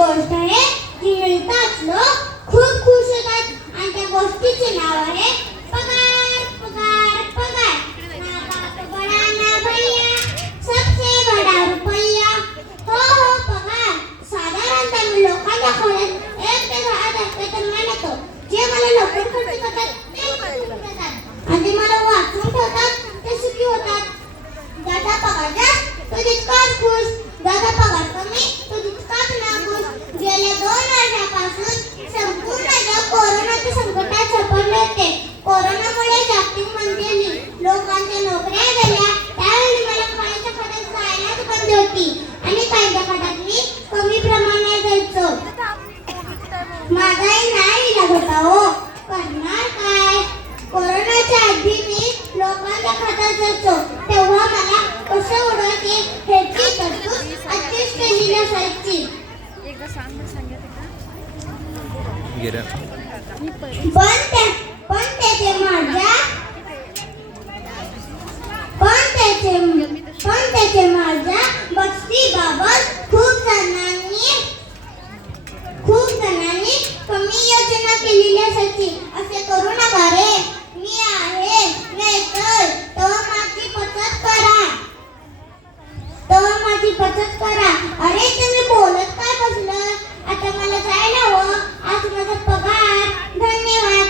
गोष्ट आहे जी मिळताच लोक खूप खुश होतात आणि त्या गोष्टीचे नाव आहे पगार पगार पगार। ना बाप बडा ना भैया सबसे बडा रुपया। हो पगार साधारणतः मी लोकांच्या खोल्यात 1 ते 10 वेतन मानतो। जे मला लवकर खर्च करतात ते खर्च करतात आणि मला वाचून ठेवतात ते सुखी होतात। ज्याचा पगार जास्त तो तितकाच खुश, ज्याचा पगार कमी तो तितकाच नाखुश। गेल्या 2 वर्षापासून संपूर्ण जग कोरोनाच्या संकटात सापडले होते। कोरोनामुळे जागतिक मंदीने लोकांच्या नोकऱ्या गेल्या। त्यावेळी मला खाण्याच्या खड्यात जायलाच बंदी होती आणि खायच्या खड्यात मी कमी प्रमाणात जायचो। माझाही नाही इलाज होता हो, करणार काय? कोरोनाच्या आधी मी लोकांच्या खात्यात जायचो तेव्हा मला कसं उडवायचे ह्याची तरतूद आधीच केलेली असायची। पण त्याचे माझ्या बचतीबाबत खूप जणांनी कमी योजना केलेली असायची। असे करू नका रे, मी आहे नाहीतर तेव्हा माझी बचत करा। अरे तुम्ही बोलत काय बसलं? आता मला जायला हवं, आज माझा पगार। धन्यवाद।